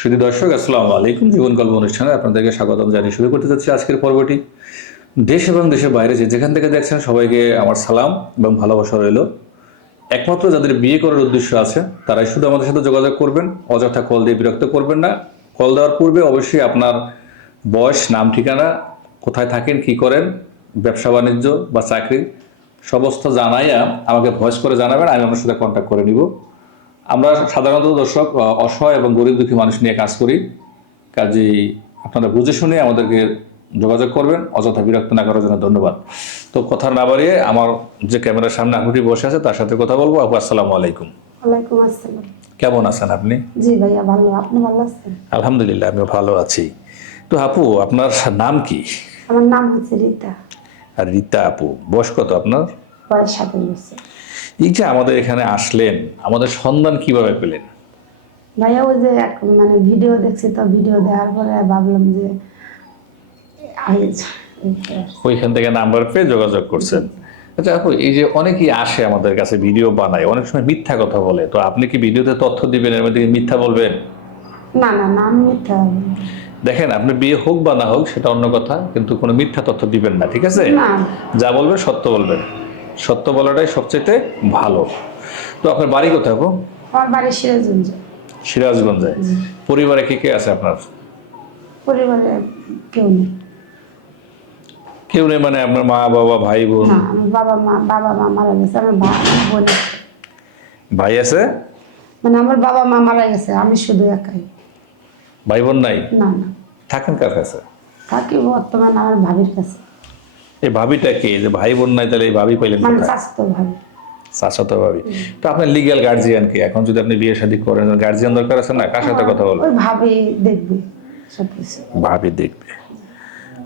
শুধু দর্শক, আসসালামু আলাইকুম। জীবন গল্প অনুষ্ঠানে আপনাদেরকে স্বাগতম জানিয়ে শুরু করতে যাচ্ছি আজকের পর্বটি। দেশ এবং দেশের বাইরে যে যেখান থেকে দেখছেন সবাইকে আমার সালাম এবং ভালোবাসা রইল। একমাত্র যাদের বিয়ে করার উদ্দেশ্য আছে, তারাই শুধু আমাদের সাথে যোগাযোগ করবেন, অযথা কল দিয়ে বিরক্ত করবেন না। কল দেওয়ার পূর্বে অবশ্যই আপনার বয়স, নাম, ঠিকানা, কোথায় থাকেন, কি করেন, ব্যবসা, বাণিজ্য বা চাকরি, সমস্ত জানাইয়া আমাকে ভয়েস করে জানাবেন, আমি আপনার সাথে কন্ট্যাক্ট করে নিব। আমরা সাধারণত দর্শক অসহায় এবং গরিব দুঃখী মানুষ নিয়ে কাজ করি। কাজেই আপনারা বুঝে শুনে আমাদেরকে যোগাযোগ করবেন। অযথা বিরক্ত না করার জন্য ধন্যবাদ। তো কথা না বাড়িয়ে আমার যে ক্যামেরার সামনে আপুটি বসে আছে তার সাথে কথা বলব। আপু আসসালামু আলাইকুম। ওয়ালাইকুম আসসালাম। কেমন আছেন আপনি? জি ভাইয়া ভালো। আপনি ভালো আছেন? আলহামদুলিল্লাহ আমিও ভালো আছি। তো আপু আপনার নাম কি? আমার নাম হচ্ছে রীতা। আর রীতা আপু বয়স কত আপনার? বছর এই যে আমাদের এখানে আসলেন আমাদের সন্ধান কীভাবে পেলেন? ভাইয়া ওই যে মানে ভিডিও দেখছি তো ভিডিও দেওয়ার পরে ভাবলাম যে ওইখান থেকে নাম্বার পেয়ে যোগাযোগ করছেন। আচ্ছা আপু এই যে অনেকেই আসে আমাদের কাছে ভিডিও বানায় অনেক সময় মিথ্যা কথা বলে তো আপনি কি ভিডিওতে তথ্য দিবেন এর মধ্যে মিথ্যা বলবেন? না না নাম মিথ্যা দেখেন আপনি বিয়ে হোক বা না হোক সেটা অন্য কথা কিন্তু কোনো মিথ্যা তথ্য দিবেন না ঠিক আছে? যা বলবেন সত্য বলবেন। সত্য বলাটাই সবচেয়ে ভালো। তো আপনার বাড়ি কোথায় আপু আমার বাড়ি সিরাজগঞ্জ। সিরাজগঞ্জে। পরিবারে কে কে আছে আপনার? পরিবারে কেউ নেই। কেউ নেই মানে আপনার মা বাবা ভাই বোন? বাবা মা বাবা মা মারা গেছে আমার ভাই বোন। আছে। ভাই আছে? মানে আমার বাবা মা মারা গেছে আমি শুধু একাই। ভাই বোন নাই? না না। থাকেন কার কাছে? থাকি বর্তমানে আমার ভাবির কাছে। এই ভাবিটা কে? যে ভাই বোন নাই তাহলে এই ভাবি পাইলেন মানে? স্বাস্থ্য ভাবি। তো আপনার লিগ্যাল গার্জিয়ান কি? এখন যদি আপনি বিয়ে শাদী করেন গার্জিয়ান দরকার আছে না? কার সাথে কথা বলবেন ওই ভাবি দেখবে ভাবি দেখবে।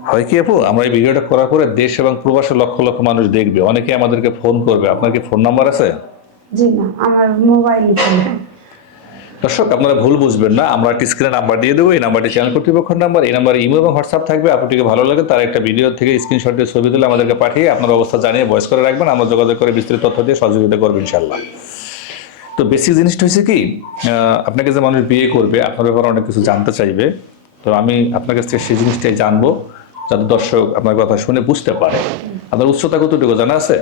হয় কি আপু? আমরা এই ভিডিওটা করার পরে দেশ এবং প্রবাসে লক্ষ লক্ষ মানুষ দেখবে। অনেকে আমাদেরকে ফোন করবে। আপনার কি ফোন নাম্বার আছে? জি না আমার মোবাইল দর্শক, আপনারা ভুল বুঝবেন না, আমরা একটি স্ক্রিনে নাম্বার দিয়ে দেবো, এই নাম্বারটি চ্যানেল কর্তৃপক্ষের নাম্বার এই নাম্বারে ইমো এবং হোয়াটসঅ্যাপ থাকবে। আপনাটিকে ভালো লাগে তার একটা ভিডিও থেকে স্ক্রিনশট দিয়ে ছবি তুলে আমাদেরকে পাঠিয়ে আপনার অবস্থা জানিয়ে ভয়েস করে রাখবেন। আমরা যোগাযোগ করে বিস্তৃত তথ্য দিয়ে সহযোগিতা করব ইনশাল্লাহ তো বেসিক জিনিসটা হচ্ছে কি আপনাকে যে মানুষ বিয়ে করবে, আপনার ব্যাপারে অনেক কিছু জানতে চাইবে। তো আমি আপনার কাছ থেকে সেই জিনিসটাই জানব, যাতে দর্শক আপনার কথা শুনে বুঝতে পারে। আপনার উচ্চতা কতটুকু জানা আছে?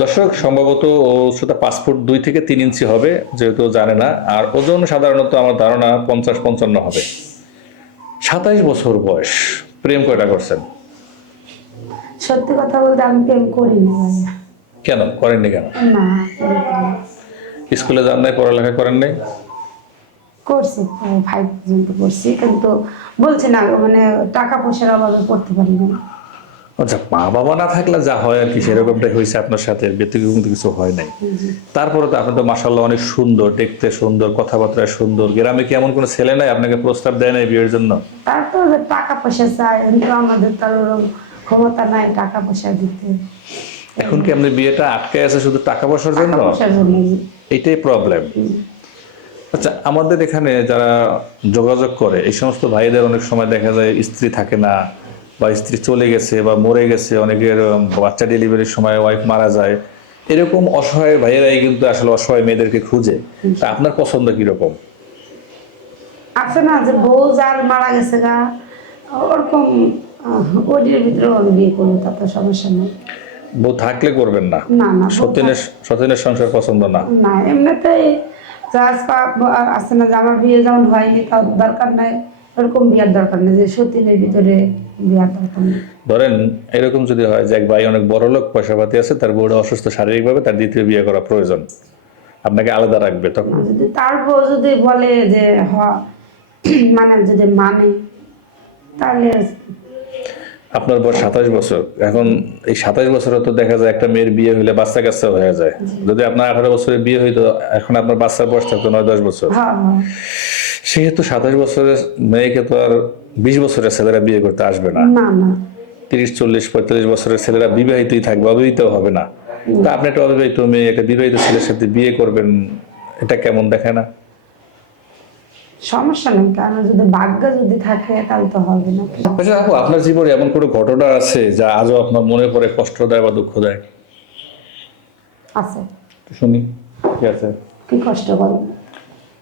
দর্শক সম্ভবত ও উচ্চতা পাঁচ ফুট দুই থেকে তিন ইঞ্চি হবে যেহেতু জানে না। আর ওজন সাধারণত আমার ধারণা পঞ্চাশ পঞ্চান্ন হবে। সাতাইশ বছর বয়স প্রেম কয়টা করছেন? সত্যি কথা বলতে আমি প্রেম করিনি কেন? করেননি কেন। স্কুলে যান নাই পড়ালেখা করেন নাই? করছি ফাইভ পর্যন্ত করছি কিন্তু বলছি না মানে টাকা পয়সার অভাবে পড়তে পারি না আচ্ছা মা বাবা না থাকলে যা হয় আর কি সেরকমটাই হয়েছে আপনার সাথে ব্যক্তিগত কিন্তু কিছু হয় নাই। তারপরে তো আপনি তো মাসাল্লাহ অনেক সুন্দর দেখতে সুন্দর কথাবার্তা সুন্দর। গ্রামে কি এমন কোনো ছেলে নাই আপনাকে প্রস্তাব দেয় নাই বিয়ের জন্য? তারপর টাকা পয়সা চাই কিন্তু আমাদের তার ক্ষমতা নাই টাকা পয়সা দিতে। এখন কি আপনি বিয়েটা আটকে আছে শুধু টাকা পয়সার জন্য? এইটাই প্রবলেম আচ্ছা আমাদের এখানে যারা যোগাযোগ করে এই সমস্ত ভাইদের অনেক সময় দেখা যায় স্ত্রী থাকে না বা স্ত্রী চলে গেছে বা মরে গেছে অনেকের বাচ্চা ডেলিভারির সময় ওয়াইফ মারা যায় এরকম অসহায় ভাইয়েরাই কিন্তু আসলে অসহায় মেয়েদেরকে খুঁজে। তা আপনার পছন্দ কীরকম? আছে না যে বউ যার মারা গেছে গা ওরকম ভিতরে আমি বিয়ে করব তাতে সমস্যা নেই। বউ থাকলে করবেন না? না না সতীনের সতীনের সংসার পছন্দ না? না এমনিতেই চাষ আছে না যে আমার বিয়ে যেমন হয়নি তার দরকার নাই। ওরকম বিয়ার দরকার নেই যে সতীনের ভিতরে বিয়ার দরকার নেই। ধরেন এরকম যদি হয় যে এক ভাই অনেক বড় লোক পয়সা পাতি আছে তার বউটা অসুস্থ শারীরিকভাবে তার দ্বিতীয় বিয়ে করা প্রয়োজন। আপনাকে আলাদা রাখবে তখন। যদি তার বউ যদি বলে যে হ মানে যদি মানে তাহলে আপনার বয়স সাতাশ বছর। এখন এই সাতাশ বছরে তো দেখা যায় একটা মেয়ের বিয়ে হইলে বাচ্চা কাচ্চা হয়ে যায়। যদি আপনার আঠারো বছরের বিয়ে হইতো এখন আপনার বাচ্চার বয়স থাকতো নয় দশ বছর। হ্যাঁ। সেহেতু সাতাশ বছরের মেয়েকে তো আর বিশ বছরের ছেলেরা বিয়ে করতে আসবে না। তিরিশ চল্লিশ পঁয়তাল্লিশ বছরের ছেলেরা বিবাহিতই থাকবে অবিবাহিত হবে না। তা আপনি একটা অবিবাহিত মেয়ে একটা বিবাহিত ছেলের সাথে বিয়ে করবেন এটা কেমন দেখে না? সমস্যা নেই কারণ যদি ভাগ্য যদি থাকে তাহলে তো হবে না। আচ্ছা আপু আপনার জীবনে এমন কোনো ঘটনা আছে যা আজও আপনার মনে পড়ে কষ্ট দেয় বা দুঃখ দেয়? আছে। শুনি কি আছে? কি কষ্ট করো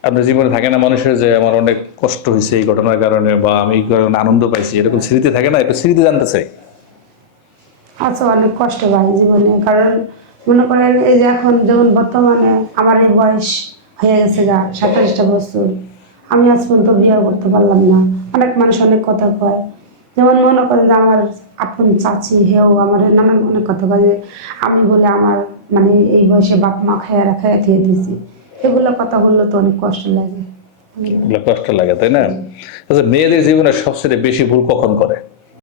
আপনার জীবনে থাকে না মানুষের যে আমার অনেক কষ্ট হয়েছে এই ঘটনার কারণে বা আমি এই কারণে আনন্দ পাইছি এরকম স্মৃতি থাকে না? একটু স্মৃতি জানতে চাই। আচ্ছা অনেক কষ্ট ভাই জীবনে কারণ মনে করেন এই যে এখন যেমন বর্তমানে আমার এই বয়স হয়ে গেছে গা সাতাশটা বছর। আমি আজ পর্যন্ত বিয়ে করতে পারলাম না। অনেক মানুষ অনেক কথা কয়। যেমন মনে করেন যে আমার আপন চাচি, হেও আমার নানান অনেক কথা কয় যে আমি বলে আমার মানে এই বয়সে বাপ মা খায়া খায়া খেয়ে দিয়েছি এগুলো কথা বললে তো অনেক কষ্ট লাগে। কষ্ট লাগে, তাই না? আচ্ছা মেয়েদের জীবনে সবচেয়ে বেশি ভুল কখন করে?